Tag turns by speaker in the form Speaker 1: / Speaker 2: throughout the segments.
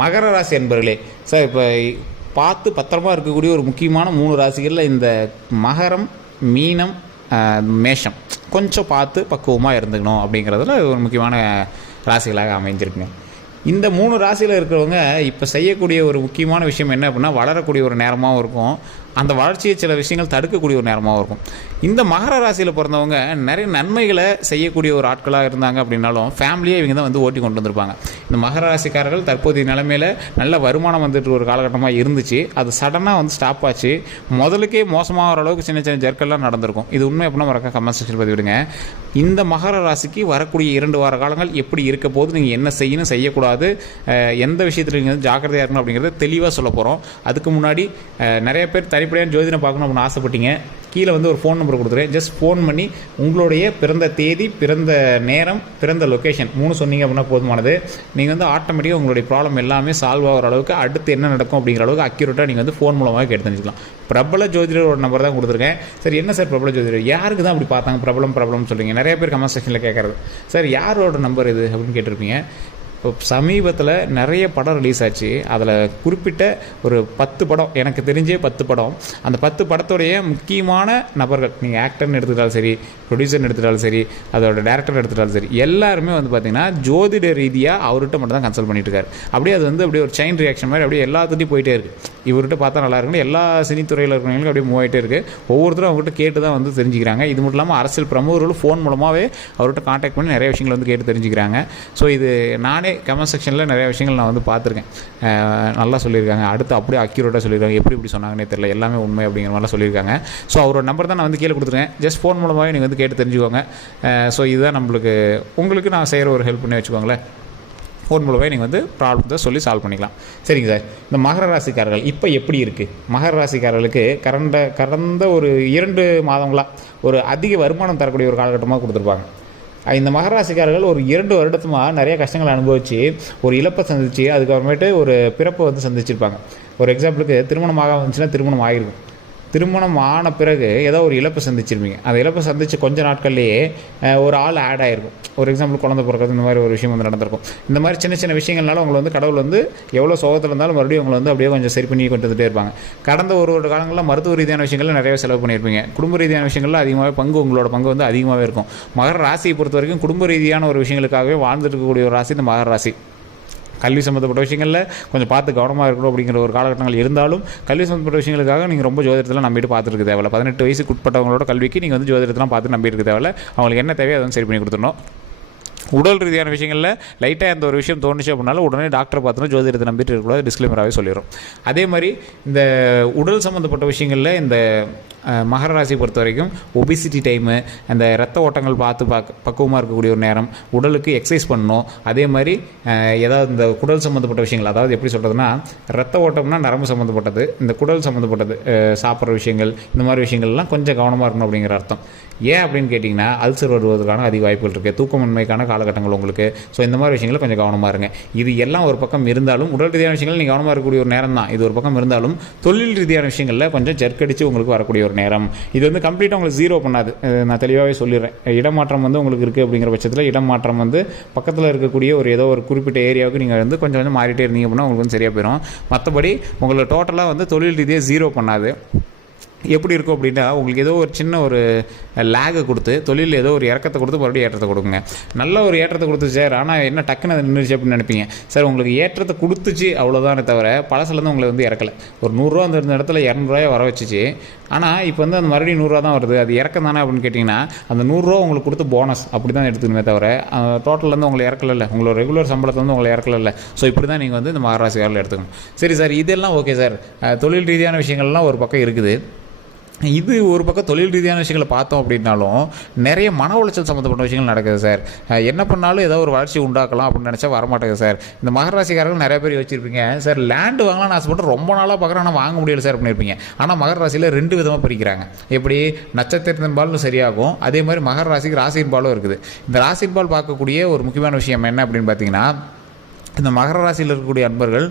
Speaker 1: மகர ராசி என்பர்களே சார் இப்போ பார்த்து பத்திரமா இருக்கக்கூடிய ஒரு முக்கியமான மூணு ராசிகளில் இந்த மகரம் மீனம் மேஷம். கொஞ்சம் பார்த்து பக்குவமாக இருந்துக்கணும் அப்படிங்கிறதுல ஒரு முக்கியமான ராசிகளாக அமைஞ்சிருக்குங்க இந்த மூணு ராசியில் இருக்கிறவங்க இப்போ செய்யக்கூடிய ஒரு முக்கியமான விஷயம் என்ன அப்படின்னா வளரக்கூடிய ஒரு நேரமாகவும் இருக்கும். அந்த வளர்ச்சியை சில விஷயங்கள் தடுக்கக்கூடிய ஒரு நேரமாகவும் இருக்கும். இந்த மகர ராசியில் பிறந்தவங்க நிறைய நன்மைகளை செய்யக்கூடிய ஒரு ஆட்களாக இருந்தாங்க அப்படின்னாலும் ஃபேமிலியே இவங்க தான் வந்து ஓட்டி கொண்டு வந்திருப்பாங்க. இந்த மகர ராசிக்காரர்கள் தற்போதைய நிலைமையில் நல்ல வருமானம் வந்துட்டு ஒரு காலகட்டமாக இருந்துச்சு. அது சடனாக வந்து ஸ்டாப் ஆச்சு. முதலுக்கே மோசமாகிற அளவுக்கு சின்ன சின்ன ஜெர்க்கெல்லாம் நடந்திருக்கும். இது உண்மை அப்படின்னா மறக்க கமெண்ட் செக்ஷன் பதிவிடுங்க. இந்த மகர ராசிக்கு வரக்கூடிய இரண்டு வார காலங்கள் எப்படி இருக்க போது நீங்கள் என்ன செய்யணும்? செய்யக்கூடாது. எந்த விஷயத்தில் நீங்கள் ஜாக்கிரதையாக இருக்கணும் அப்படிங்கிறத தெளிவாக சொல்ல போகிறோம் அதுக்கு முன்னாடி நிறைய பேர் தனி அடிப்படையான ஜோதிடம் பார்க்கணும் அப்படின்னு ஆசைப்பட்டீங்க கீழே வந்து ஒரு ஃபோன் நம்பர் கொடுத்துருக்கேன் ஜஸ்ட் ஃபோன் பண்ணி உங்களுடைய பிறந்த தேதி பிறந்த நேரம் பிறந்த லொக்கேஷன் மூணு சொன்னீங்க அப்படின்னா போதுமானது. நீங்கள் வந்து ஆட்டோமேட்டிக்காக உங்களுடைய ப்ராப்ளம் எல்லாமே சால்வ் ஆகிற அளவுக்கு அடுத்து என்ன நடக்கும் அப்படிங்கிற அளவுக்கு அக்யூரேட்டாக நீங்கள் வந்து ஃபோன் மூலமாக கேட்டு தெரிஞ்சுக்கலாம். பிரபல ஜோதிடரோட நம்பர் தான் கொடுத்துருக்கேன். சார் என்ன சார் பிரபல ஜோதிடர்? யாருக்கு தான் அப்படி பார்த்தாங்க? பிரபலம் பிரபலம் சொல்கிறீங்க நிறைய பேர் கமெண்ட் செக்ஷனில் கேட்குறது. சார் யாரோட நம்பர் இது அப்படின்னு கேட்டிருப்பீங்க. சமீபத்தில் நிறைய படம் ரிலீஸ் ஆச்சு. அதில் குறிப்பிட்ட ஒரு பத்து படம் எனக்கு தெரிஞ்சே பத்து படம். அந்த பத்து படத்துடைய முக்கியமான நபர்கள் நீங்கள் ஆக்டர்னு எடுத்துட்டாலும் சரி ப்ரொடியூசர்னு எடுத்துட்டாலும் சரி அதோட டேரக்டர் எடுத்துட்டாலும் சரி எல்லாருமே வந்து பார்த்தீங்கன்னா ஜோதிட ரீதியாக அவர்கிட்ட மட்டும் தான் கன்சல்ட் பண்ணிட்டு இருக்காரு. அப்படியே அது வந்து அப்படியே ஒரு செயின் ரியாக்ஷன் மாதிரி அப்படியே எல்லாத்துட்டையும் போயிட்டே இருக்குது இவர்கிட்ட பார்த்தா நல்லா இருக்குன்னு எல்லா சினித்துறையில் இருக்கிறவங்களுக்கும் அப்படியே மூவ் ஆகிட்டே ஒவ்வொருத்தரும் அவங்ககிட்ட கேட்டு தான் வந்து தெரிஞ்சுக்கிறாங்க. இது மட்டும் இல்லாமல் அரசியல் பிரமுகர்களும் ஃபோன் மூலமாகவே அவர்கிட்ட காண்டாக்ட் பண்ணி நிறைய விஷயங்கள் வந்து கேட்டு தெரிஞ்சுக்கிறாங்க. ஸோ இது நானே கமெண்ட் செக்ஷனில் நிறைய விஷயங்கள் நான் வந்து பார்த்துருக்கேன். நல்லா சொல்லியிருக்காங்க. அடுத்து அப்படியே அக்யூரேட்டாக சொல்லியிருக்காங்க. எப்படி இப்படி சொன்னாங்கன்னே தெரியல. எல்லாமே உண்மை அப்படிங்கிற மாதிரிலாம் சொல்லியிருக்காங்க. ஸோ அவரோட நம்பர் தான் நான் வந்து கீழே கொடுத்துருக்கேன். ஜஸ்ட் ஃபோன் மூலமாகவே நீங்கள் வந்து கேட்டு தெரிஞ்சுக்கோங்க. ஸோ இதுதான் நம்மளுக்கு உங்களுக்கு நான் செய்கிற ஒரு ஹெல்ப் பண்ணி வச்சுக்கோங்களேன். ஃபோன் மூலமாக நீங்கள் வந்து ப்ராப்ளத்தை சொல்லி சால்வ் பண்ணிக்கலாம். சரிங்க சார். இந்த மகர ராசிக்காரர்கள் இப்போ எப்படி இருக்குது மகர ராசிக்காரர்களுக்கு கடந்த கடந்த ஒரு இரண்டு மாதங்களாக ஒரு அதிக வருமானம் தரக்கூடிய ஒரு காலகட்டமாக கொடுத்துருப்பாங்க. இந்த மகராசிக்காரர்கள் ஒரு இரண்டு வருடத்துமாக நிறைய கஷ்டங்களை அனுபவித்து ஒரு இழப்பை சந்திச்சு அதுக்கப்புறமேட்டு ஒரு பிறப்பை வந்து சந்திச்சிருப்பாங்க. ஒரு எக்ஸாம்பிளுக்கு திருமணம் வந்துச்சுன்னா திருமணம் ஆகிருக்கும் திருமணம் ஆன பிறகு ஏதோ ஒரு இழப்பை சந்திச்சிருப்பீங்க. அந்த இழப்பை சந்தித்து கொஞ்ச நாட்கள்லேயே ஒரு ஆள் ஆட் ஆகிருக்கும் ஒரு எக்ஸாம்பிள் குழந்தை பிறக்கிறது இந்த மாதிரி ஒரு விஷயம் வந்து நடந்திருக்கும். இந்த மாதிரி சின்ன சின்ன விஷயங்கள்னால உங்களை வந்து கடவுள் வந்து எவ்வளோ சோகத்தில் இருந்தாலும் மறுபடியும் உங்களை வந்து அப்படியே கொஞ்சம் சரி பண்ணி கொண்டு வந்துட்டே இருப்பாங்க. கடந்த ஒரு ஒரு காலங்களில் மருத்துவ ரீதியான விஷயங்களில் நிறைய செலவு பண்ணியிருப்பீங்க. குடும்ப ரீதியான விஷயங்களில் அதிகமாகவே பங்கு உங்களோட பங்கு வந்து அதிகமாகவே இருக்கும். மகர ராசியை பொறுத்த வரைக்கும் குடும்ப ரீதியான ஒரு விஷயங்களுக்காகவே வாழ்ந்துட்டு இருக்கக்கூடிய ஒரு ராசி இந்த மகர ராசி. கல்வி சம்மந்தப்பட்ட விஷயங்களில் கொஞ்சம் பார்த்து கவனமாக இருக்கணும் அப்படிங்கிற ஒரு காலகட்டங்கள் இருந்தாலும் கல்வி சம்மந்தப்பட்ட விஷயங்களுக்காக நீங்கள் ரொம்ப ஜோதிடத்தில் நம்பிட்டு பார்த்துருக்கு தேவையில்ல. பதினெட்டு வயசுக்கு உட்பட்டவங்களோட கல்விக்கு நீங்கள் வந்து ஜோதிடத்தெல்லாம் பார்த்து நம்பிட்டு இருக்க தேவையில்ல. அவங்களுக்கு என்ன தேவையோ அதை வந்து சரி பண்ணி கொடுத்துடணும். உடல் ரீதியான விஷயங்களில் லைட்டாக எந்த ஒரு விஷயம் தோணுச்சு அப்படின்னாலும் உடனே டாக்டரை பார்த்தோன்னா ஜோதிடத்தை நம்பிட்டு இருக்கக்கூடாது. டிஸ்க்ளைமராகவே சொல்லிடும் அதே மாதிரி இந்த உடல் சம்மந்தப்பட்ட விஷயங்களில் இந்த மகர ராசி பொறுத்த வரைக்கும் ஒபிசிட்டி டைமு அந்த ரத்த ஓட்டங்கள் பார்த்து பார்க்க பக்குவமாக இருக்கக்கூடிய ஒரு நேரம் உடலுக்கு எக்ஸசைஸ் பண்ணணும். அதே மாதிரி ஏதாவது இந்த குடல் சம்மந்தப்பட்ட விஷயங்கள் அதாவது எப்படி சொல்கிறதுனா ரத்த ஓட்டம்னா நரம்பு சம்மந்தப்பட்டது இந்த குடல் சம்மந்தப்பட்டது சாப்பிட்ற விஷயங்கள் இந்த மாதிரி விஷயங்கள்லாம் கொஞ்சம் கவனமாக இருக்கணும் அப்படிங்கிற அர்த்தம். ஏன் அப்படின்னு கேட்டிங்கன்னா அல்சர் வருவதற்கான அதிக வாய்ப்புகள் இருக்குது தூக்கமின்மைக்கான காலகட்டங்கள் உங்களுக்கு. ஸோ இந்த மாதிரி விஷயங்களை கொஞ்சம் கவனமாக இருங்க. இது எல்லாம் ஒரு பக்கம் இருந்தாலும் உடல் ரீதியான விஷயங்கள் நீங்கள் கவனமாக இருக்கக்கூடிய ஒரு நேரம் தான் இது ஒரு பக்கம் இருந்தாலும் தொழில் ரீதியான விஷயங்களில் கொஞ்சம் ஜர்க்கடிச்சு உங்களுக்கு வரக்கூடிய ஒரு நேரம். இது வந்து கம்ப்ளீட்டாக உங்களுக்கு ஜீரோ பண்ணாது. நான் தெளிவாகவே சொல்லிடுறேன். இடமாற்றம் வந்து உங்களுக்கு இருக்குது அப்படிங்கிற பட்சத்தில் இடமாற்றம் வந்து பக்கத்தில் இருக்கக்கூடிய ஒரு ஏதோ ஒரு குறிப்பிட்ட ஏரியாவுக்கு நீங்கள் வந்து கொஞ்சம் கொஞ்சம் மாறிட்டே இருந்தீங்க அப்படின்னா உங்களுக்கு வந்து சரியாக போயிடும் மற்றபடி உங்களை டோட்டலாக வந்து தொழில் ரீதியாக ஜீரோ பண்ணாது. எப்படி இருக்கும் அப்படின்னா உங்களுக்கு ஏதோ ஒரு சின்ன ஒரு லேகை கொடுத்து தொழிலில் ஏதோ ஒரு இறக்கத்தை கொடுத்து மறுபடியும் ஏற்றத்தை கொடுங்க. நல்ல ஒரு ஏற்றத்தை கொடுத்து சார் ஆனால் என்ன டக்குன்னு அதை நின்றுச்சு அப்படின்னு நினைப்பீங்க. சார் உங்களுக்கு ஏற்றத்தை கொடுத்துச்சு அவ்வளோதானே தவிர பழசுலேருந்து உங்களை வந்து இறக்கலை. ஒரு நூறுரூவா அந்த இருந்த இடத்துல இரநூறுவாயை வர வச்சுச்சு. ஆனால் இப்போ வந்து அந்த மறுபடியும் நூறுரூவா தான் வருது. அது இறக்கம் தானே அப்படின்னு கேட்டிங்கன்னா அந்த நூறுரூவா உங்களுக்கு கொடுத்து போனஸ் அப்படி தான் எடுத்துக்கணுமே தவிர டோட்டல்லேருந்து உங்களை இறக்கல உங்களோட ரெகுலர் சம்பளத்தை வந்து உங்களை இறக்கல ஸோ இப்படி தான் நீங்கள் வந்து இந்த மகாராசிக்காரில் எடுத்துக்கணும். சரி சார் இதெல்லாம் ஓகே சார். தொழில் ரீதியான விஷயங்கள்லாம் ஒரு பக்கம் இருக்குது. இது ஒரு பக்கம் தொழில் ரீதியான விஷயங்களை பார்த்தோம் அப்படின்னாலும் நிறைய மன உளைச்சல் சம்மந்தப்பட்ட விஷயங்கள் நடக்குது சார். என்ன பண்ணாலும் ஏதோ ஒரு வளர்ச்சி உண்டாக்கலாம் அப்படின்னு நினச்சா வரமாட்டேங்குது சார். இந்த மகராசிக்காரர்கள் நிறைய பேர் யோசிச்சிருப்பீங்க சார் லேண்டு வாங்கலாம்னு ஆசைப்பட்டு ரொம்ப நாளாக பார்க்குறேன் ஆனால் வாங்க முடியல சார் பண்ணியிருப்பீங்க ஆனால் மகர ராசியில் ரெண்டு விதமாக பிரிக்கிறாங்க. எப்படி? நட்சத்திரத்தின் பாலும் சரியாகும். அதே மாதிரி மகர ராசிக்கு ராசியின் பாலும் இருக்குது. இந்த ராசியின் பால் பார்க்கக்கூடிய ஒரு முக்கியமான விஷயம் என்ன அப்படின்னு பார்த்தீங்கன்னா இந்த மகர ராசியில் இருக்கக்கூடிய அன்பர்கள்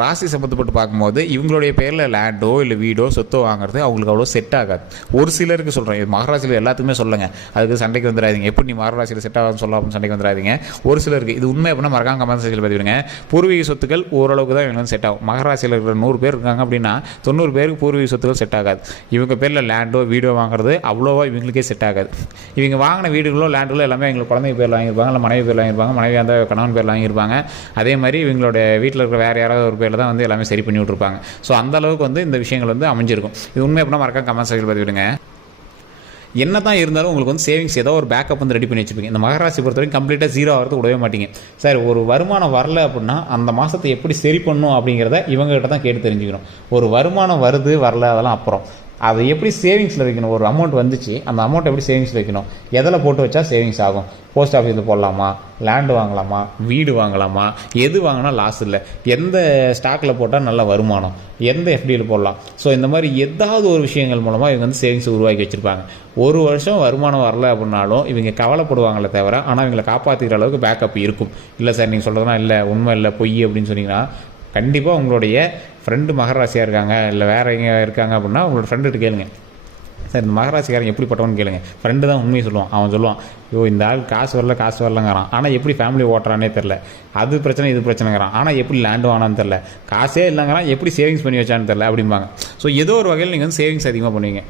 Speaker 1: ராசி சம்மந்தப்பட்டு பார்க்கும்போது இவங்களுடைய பேரில் லேண்டோ இல்லை வீடோ சொத்தோ வாங்குறது அவங்களுக்கு அவ்வளோ செட் ஆகாது. ஒரு சிலருக்கு சொல்கிறேன் இது மகர ராசியில் எல்லாத்துக்குமே சொல்லுங்க. அதுக்கு சண்டைக்கு வந்துடாதீங்க. எப்படி நீ மகர ராசியில் செட் ஆகாதுன்னு சொல்லலாம் சண்டைக்கு வந்துடாதீங்க. ஒரு சிலருக்கு இது உண்மை அப்படின்னா மறக்காம கமெண்ட் செக்ஷனில் பதிவிடுங்க. பூர்வீக சொத்துக்கள் ஓரளவுக்கு தான் இவங்க வந்து செட் ஆகும். மகர ராசியில் இருக்கிற நூறு பேர் இருக்காங்க அப்படின்னா தொண்ணூறு பேருக்கு பூர்வீக சொத்துக்கள் செட் ஆகாது. இவங்க பேரில் லேண்டோ வீடோ வாங்குறது அவ்வளோவா இவங்களுக்கே செட் ஆகாது. இவங்க வாங்கின வீடுகளோ லேண்டுகளோ எல்லாமே எங்களுக்கு குழந்தை பேர் வாங்கியிருப்பாங்க இல்லை மனைவி பேர் வாங்கியிருப்பாங்க மனைவி அந்த கணவன் பேர் வாங்கியிருப்பாங்க. அதே மாதிரி இவங்களோட வீட்டில் இருக்கிற வேறு யாராவது ஒரு பேரில் தான் வந்து எல்லாமே சரி பண்ணி விட்ருப்பாங்க ஸோ அந்த அளவுக்கு வந்து இந்த விஷயங்கள் வந்து அமைஞ்சிருக்கும். இது உண்மை அப்படின்னா மறக்காம கமெண்ட் செக்ஷன் பதிவிடுங்க. என்ன தான் இருந்தாலும் உங்களுக்கு வந்து சேவிங்ஸ் ஏதோ ஒரு பேக்கப் வந்து ரெடி பண்ணி வச்சுப்பீங்க. இந்த மகராசி பொறுத்த வரைக்கும் கம்ப்ளீட்டாக ஜீரோ ஆகிறது விடவே மாட்டீங்க. சார் ஒரு வருமானம் வரல அப்படின்னா அந்த மாதத்தை எப்படி சரி பண்ணணும் அப்படிங்கிறத இவங்ககிட்ட தான் கேட்டு தெரிஞ்சுக்கணும். ஒரு வருமானம் வருது வரல அதெல்லாம் அப்புறம். அதை எப்படி சேவிங்ஸில் வைக்கணும்? ஒரு அமௌண்ட் வந்துச்சு. அந்த அமௌண்ட் எப்படி சேவிங்ஸில் வைக்கணும்? எதில் போட்டு வச்சா சேவிங்ஸ் ஆகும்? போஸ்ட் ஆஃபீஸில் போடலாமா? லேண்டு வாங்கலாமா? வீடு வாங்கலாமா? எது வாங்கினா லாஸ் இல்லை. எந்த ஸ்டாக்கில் போட்டால் நல்ல வருமானம்? எந்த எஃப்டியில் போடலாம்? ஸோ இந்த மாதிரி ஏதாவது ஒரு விஷயங்கள் மூலமாக இவங்க வந்து சேவிங்ஸ் உருவாக்கி வச்சுருப்பாங்க. ஒரு வருஷம் வருமானம் வரல அப்படின்னாலும் இவங்க கவலைப்படுவாங்களே தவிர ஆனால் இவங்களை காப்பாற்றிக்கிற அளவுக்கு பேக்கப் இருக்கும். இல்லை சார் நீங்கள் சொல்கிறதுனா இல்லை உண்மை இல்லை பொய் அப்படின்னு சொன்னீங்கன்னா கண்டிப்பாக உங்களுடைய ஃப்ரெண்டு மகராசியாக இருக்காங்க இல்லை வேறு எங்கே இருக்காங்க அப்படின்னா உங்களோட ஃப்ரெண்டுகிட்ட கேளுங்க. சார் இந்த மகராசிக்காரன் எப்படிப்பட்டவன்னு கேளுங்க. ஃப்ரெண்டு தான் உண்மையை சொல்லுவான். அவன் சொல்லுவான் ஐயோ இந்த ஆள் காசு வரல காசு வரலங்கிறான். ஆனால் எப்படி ஃபேமிலி ஓட்டுறானே தெரில அது பிரச்சனை இது பிரச்சனைங்கிறான். ஆனால் எப்படி லேண்டு வானான்னு தெரில காசே இல்லைங்கிறான் எப்படி சேவிங்ஸ் பண்ணி வச்சான்னு தெரில அப்படிம்பாங்க. ஸோ ஏதோ ஒரு வகையில் நீங்கள் வந்து சேவிங்ஸ் அதிகமாக பண்ணுவீங்க.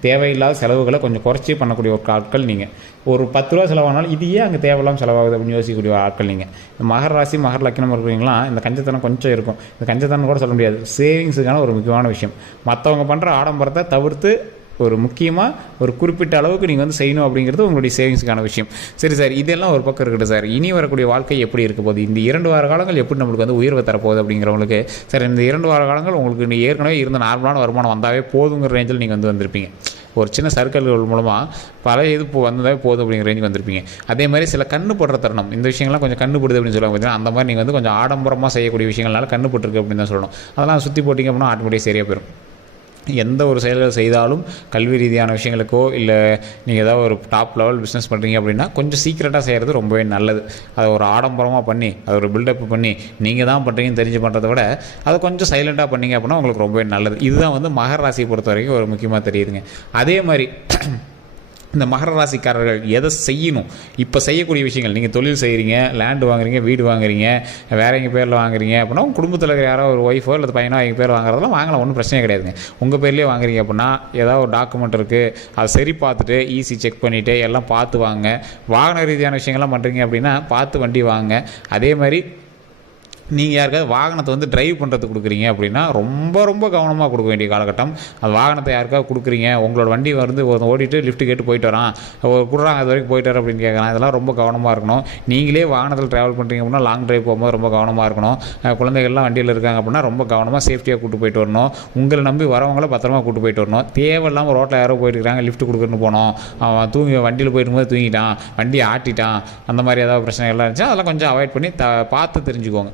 Speaker 1: தேவையில்லாத செலவுகளை கொஞ்சம் குறைச்சி பண்ணக்கூடிய ஒரு ஆட்கள் நீங்கள் ஒரு பத்து ரூபா செலவானாலும் இது ஏன் அங்கே தேவையில்லாமல் செலவாகுது அப்படின்னு யோசிக்கக்கூடிய ஆட்கள் நீங்கள் இந்த மகர ராசி மகர லக்கணம் இருக்கிறீங்களா இந்த கஞ்சத்தனம் கொஞ்சம் இருக்கும். இந்த கஞ்சத்தனம் கூட சொல்ல முடியாது. சேவிங்ஸுக்கான ஒரு முக்கியமான விஷயம். மற்றவங்க பண்ணுற ஆடம்பரத்தை தவிர்த்து ஒரு முக்கியமாக ஒரு குறிப்பிட்ட அளவுக்கு நீங்கள் வந்து செய்யணும் அப்படிங்கிறது உங்களுடைய சேவிங்ஸுக்கான விஷயம். சரி சார் இதெல்லாம் ஒரு பக்கம் இருக்கட்டும் சார். இனி வரக்கூடிய வாழ்க்கை எப்படி இருக்க போகுது? இந்த இரண்டு வார காலங்கள் எப்படி நம்மளுக்கு வந்து உயர்வை தரப்போகுது அப்படிங்கிறவங்களுக்கு சார் இந்த இரண்டு வார காலங்கள் உங்களுக்கு நீ ஏற்கனவே இருந்த நார்மலான வருமானம் வந்தாவே போதுங்கிற ரேஞ்சில் நீங்கள் வந்து வந்திருப்பீங்க. ஒரு சின்ன சர்க்கிள்கள் மூலமாக பல இது இப்போ போதும் அப்படிங்கிற ரேஞ்சுக்கு வந்திருப்பீங்க. அதே மாதிரி சில கண்ணு போடுற தருணம். இந்த விஷயங்கள்லாம் கொஞ்சம் கண்ணு போடுது அப்படின்னு சொல்லுவாங்க பார்த்தீங்கன்னா அந்த மாதிரி நீங்கள் வந்து கொஞ்சம் ஆடம்பரமாக செய்யக்கூடிய விஷயங்கள்னால கண்ணு போட்டுருக்கு அப்படின்னு தான் சொல்லணும். அதெல்லாம் சுற்றி போட்டிங்க அப்படின்னா ஆட்டோமேட்டிக் சரியாக போயிடும் எந்த ஒரு செயல்களை செய்தாலும் கல்வி ரீதியான விஷயங்களுக்கோ இல்லை நீங்கள் ஏதாவது ஒரு டாப் லெவல் பிஸ்னஸ் பண்ணுறீங்க அப்படின்னா கொஞ்சம் சீக்கிரட்டாக செய்கிறது ரொம்பவே நல்லது. அதை ஒரு ஆடம்பரமாக பண்ணி அதை ஒரு பில்டப் பண்ணி நீங்கள் தான் பண்ணுறீங்கன்னு தெரிஞ்சு பண்ணுறத விட அதை கொஞ்சம் சைலண்ட்டாக பண்ணீங்க அப்படின்னா உங்களுக்கு ரொம்பவே நல்லது. இதுதான் வந்து மகராசியை பொறுத்த வரைக்கும் ஒரு முக்கியமாக தெரியுதுங்க. அதே மாதிரி இந்த மகர ராசிக்காரர்கள் எதை செய்யணும்? இப்போ செய்யக்கூடிய விஷயங்கள். நீங்கள் தொழில் செய்கிறீங்க லேண்டு வாங்குறீங்க வீடு வாங்குறீங்க வேற எங்கள் பேரில் வாங்குறீங்க அப்படின்னா உங்கள் குடும்பத்தில் இருக்கிற யாரோ ஒரு ஒய்ஃபோ இல்லை பையனோ எங்கள் பேர் வாங்குறதெல்லாம் வாங்கலாம். ஒன்றும் பிரச்சனை கிடையாதுங்க. உங்கள் பேர்லேயே வாங்குறீங்க அப்படின்னா ஏதாவது ஒரு டாக்குமெண்ட் இருக்குது அதை சரி பார்த்துட்டு ஈஸி செக் பண்ணிவிட்டு எல்லாம் பார்த்து வாங்க வாகன ரீதியான விஷயங்கள்லாம் பண்ணுறீங்க அப்படின்னா பார்த்து வண்டி வாங்க. அதே மாதிரி நீங்கள் யாருக்காவது வாகனத்தை வந்து டிரைவ் பண்ணுறதுக்கு கொடுக்குறீங்க அப்படின்னா ரொம்ப ரொம்ப கவனமாக கொடுக்க வேண்டிய காலகட்டம். அது வாகனத்தை யாருக்காவது கொடுக்குறீங்க உங்களோட வண்டி வந்து ஓடிட்டு லிஃப்ட் கேட்டு போயிட்டு வரான். ஒரு குடுறாங்க அது வரைக்கும் போயிட்டு வர அப்படின்னு கேட்குறான் இதெல்லாம் ரொம்ப கவனமாக இருக்கணும். நீங்களே வாகனத்தில் ட்ராவல் பண்ணுறீங்க அப்படின்னா லாங் டிரைவ் போகும்போது ரொம்ப கவனமாக இருக்கணும். குழந்தைகள்லாம் வண்டியில் இருக்காங்க அப்படின்னா ரொம்ப கவனமாக சேஃப்டியாக கூட்டு போயிட்டு வரணும். உங்களை நம்பி வரவங்கள பத்திரமா கூப்பிட்டு போயிட்டு வரணும். தேவையில்லாமல் ரோட்டில் யாரோ போயிட்டு லிஃப்ட் கொடுக்குறன்னு போனோம். அவன் தூங்கி வண்டியில் போயிட்டு தூங்கிட்டான். வண்டியை ஆட்டிட்டான். அந்த மாதிரி ஏதாவது பிரச்சனைகள்லாம் இருந்துச்சு அதெல்லாம் கொஞ்சம் அவாய்ட் பண்ணி த பார்த்து தெரிஞ்சுக்கோங்க.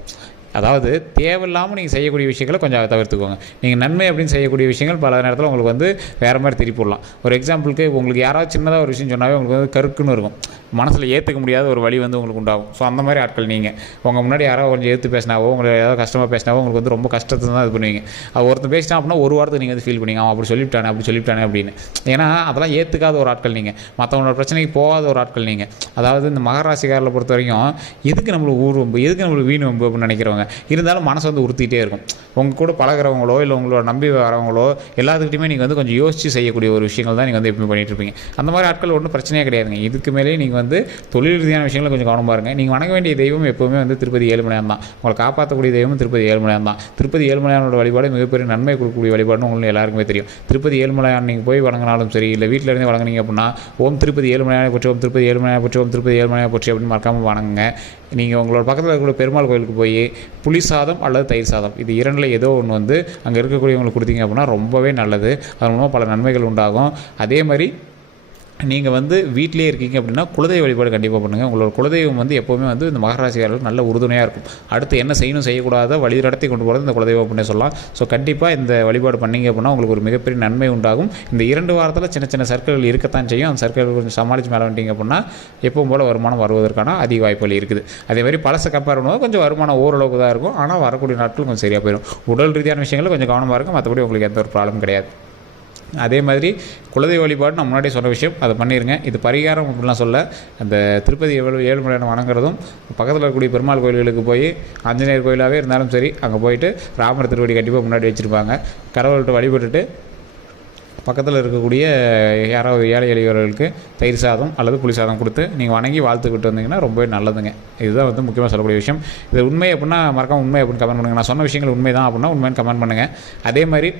Speaker 1: அதாவது தேவையில்லாமல் நீங்கள் செய்யக்கூடிய விஷயங்களை கொஞ்சம் தவிர்த்துக்கோங்க. நீங்கள் நன்மை அப்படின்னு செய்யக்கூடிய விஷயங்கள் பல நேரத்தில் உங்களுக்கு வந்து வேறு மாதிரி திருப்பி விடலாம். ஒரு எக்ஸாம்பிளுக்கு உங்களுக்கு யாராவது சின்னதாக ஒரு விஷயம் சொன்னாவே உங்களுக்கு வந்து கருக்குன்னு இருக்கும். மனசில் ஏற்றுக்க முடியாத ஒரு வழி வந்து உங்களுக்கு உண்டாகும். ஸோ அந்த மாதிரி ஆட்கள் நீங்கள் உங்கள் முன்னாடி யாராவது கொஞ்சம் ஏற்று பேசினாவோ உங்களை ஏதாவது கஷ்டமாக பேசினாவோ உங்களுக்கு வந்து ரொம்ப கஷ்டத்தை தான் இது பண்ணுவீங்க. அது ஒருத்தர் பேசினா அப்படின்னா ஒரு வாரத்துக்கு நீங்கள் வந்து ஃபீல் பண்ணீங்க அவன் அப்படி சொல்லிவிட்டானே அப்படி சொல்லிவிட்டானே அப்படின்னு. ஏன்னா அதெல்லாம் ஏற்றுக்காத ஒரு ஆட்கள் நீங்கள் மற்றவங்களோட பிரச்சனைக்கு போகாத ஒரு ஆட்கள் நீங்கள் அதாவது இந்த மகராசிக்காரில் பொறுத்த வரைக்கும் எதுக்கு நம்மளுக்கு ஊர் வம்பு எதுக்கு நம்மளுக்கு வீண் வம்பு அப்படின்னு நினைக்கிறவங்க? இருந்தாலும் மனசு வந்து உறுத்திட்டே இருக்கும். உங்கள் கூட பழகிறவங்களோ இல்லை உங்களோட நம்பி வரவங்களோ எல்லாத்துக்கிட்டையுமே நீங்கள் வந்து கொஞ்சம் யோசித்து செய்யக்கூடிய ஒரு விஷயங்கள் தான் நீங்கள் வந்து எப்பவுமே பண்ணிகிட்டு இருப்பீங்க. அந்த மாதிரி ஆட்கள் ஒன்றும் பிரச்சனையே கிடையாதுங்க. இதுக்கு மேலேயே நீங்கள் வந்து தொழில் ரீதியான விஷயங்களை கொஞ்சம் கவனமாக இருங்க. நீங்கள் வணங்க வேண்டிய தெய்வம் எப்போவுமே வந்து திருப்பதி ஏழுமலையான் தான். உங்களை காப்பாற்றக்கூடிய தெய்வம் திருப்பதி ஏழுமலையான் தான். திருப்பதி ஏழுமலையானோட வழிபாடு மிகப்பெரிய நன்மை கொடுக்கக்கூடிய வழிபாடுன்னு உங்களுக்கு எல்லாருக்குமே தெரியும். திருப்பதி ஏழுமலையான் நீங்கள் போய் வணங்கினாலும் சரி இல்லை வீட்டில் இருந்தே வணங்குனீங்க அப்படின்னா ஓம் திருப்பதி ஏழுமலையான போற்றி ஓம் திருப்பதி ஏழுமலையான போற்றி ஓம் திருப்பதி ஏழுமலையான போற்றி அப்படின்னு மறக்காமல் வணங்குங்க. நீங்கள் உங்களோட பக்கத்தில் இருக்கக்கூடிய பெருமாள் கோயிலுக்கு போய் புளி சாதம் அல்லது தயிர் சாதம் இது இரண்டில் ஏதோ ஒன்று வந்து அங்கே இருக்கக்கூடியவங்களுக்கு கொடுத்தீங்க அப்படின்னா ரொம்பவே நல்லது. அது மூலமாக பல நன்மைகள் உண்டாகும். அதே மாதிரி நீங்கள் வந்து வீட்டிலே இருக்கீங்க அப்படின்னா குலதெய்வ வழிபாடு கண்டிப்பாக பண்ணுங்கள் உங்களோட குலதெய்வம் வந்து எப்போவுமே வந்து இந்த மகராசிக்காரர்களுக்கு நல்ல உறுதுணையாக இருக்கும். அடுத்து என்ன செய்யணும் செய்யக்கூடாத வழி நடத்தி கொண்டு போகிறது இந்த குலதெய்வம் அப்படின்னு சொல்லலாம். ஸோ கண்டிப்பாக இந்த வழிபாடு பண்ணீங்க அப்படின்னா உங்களுக்கு ஒரு மிகப்பெரிய நன்மை உண்டாகும். இந்த இரண்டு வாரத்தில் சின்ன சின்ன சர்க்கிள்கள் இருக்கத்தான் செய்யும். அந்த சர்க்கிள் கொஞ்சம் சமாளித்து மேலே வந்துட்டீங்க அப்படின்னா எப்பவும் போல் வருமானம் வருவதற்கான அதிக வாய்ப்புகள் இருக்குது. அதே மாதிரி பழசை கம்பேர் பண்ணும்போது கொஞ்சம் வருமானம் ஓரளவுக்கு தான் இருக்கும். ஆனால் வரக்கூடிய நாட்கள் கொஞ்சம் சரியாக போயிடும். உடல் ரீதியான விஷயங்கள் கொஞ்சம் கவனமாக இருக்கும் மற்றபடி உங்களுக்கு எந்த ஒரு ப்ராப்ளம் கிடையாது. அதே மாதிரி குலதெய்வ வழிபாடு நான் முன்னாடி சொன்ன விஷயம். அதை பண்ணிடுங்க இது பரிகாரம் அப்படிலாம் சொல்ல அந்த திருப்பதி ஏழு ஏழுமலையான வணங்குறதும் பக்கத்தில் இருக்கக்கூடிய பெருமாள் கோயில்களுக்கு போய் ஆஞ்சநேயர் கோயிலாகவே இருந்தாலும் சரி அங்கே போயிட்டு ராமர் திருவடி கண்டிப்பாக முன்னாடி வச்சுருப்பாங்க. கடவுள்கிட்ட வழிபட்டுட்டு பக்கத்தில் இருக்கக்கூடிய யாராவது ஏழை எளியவர்களுக்கு தயிர் சாதம் அல்லது புளி சாதம் கொடுத்து நீங்கள் வணங்கி வாழ்த்துக்கிட்டு வந்தீங்கன்னா ரொம்பவே நல்லதுங்க. இதுதான் வந்து முக்கியமாக சொல்லக்கூடிய விஷயம். இது உண்மை அப்படின்னா மறக்காம உண்மை அப்படின்னு கமெண்ட் பண்ணுங்கள் நான் சொன்ன விஷயங்கள் உண்மை தான் அப்படின்னா உண்மைன்னு கமெண்ட் பண்ணுங்கள் அதே மாதிரி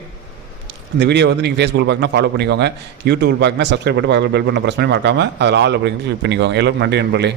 Speaker 1: இந்த வீடியோ வந்து நீங்கள் ஃபேஸ்புக்கில் பார்க்கணும் ஃபாலோ பண்ணிக்கோங்க. யூடியூப் பார்க்கணும் சப்ஸ்கிரைப் பண்ணி பக்கத்தில் பெல் பண்ண ப்ரெஸ் பண்ணி மறக்காமல் அதில் ஆல் அப்படிங்கிறது கிளிக் பண்ணிக்கோங்க. எல்லோரும் நன்றி நண்பர்களே.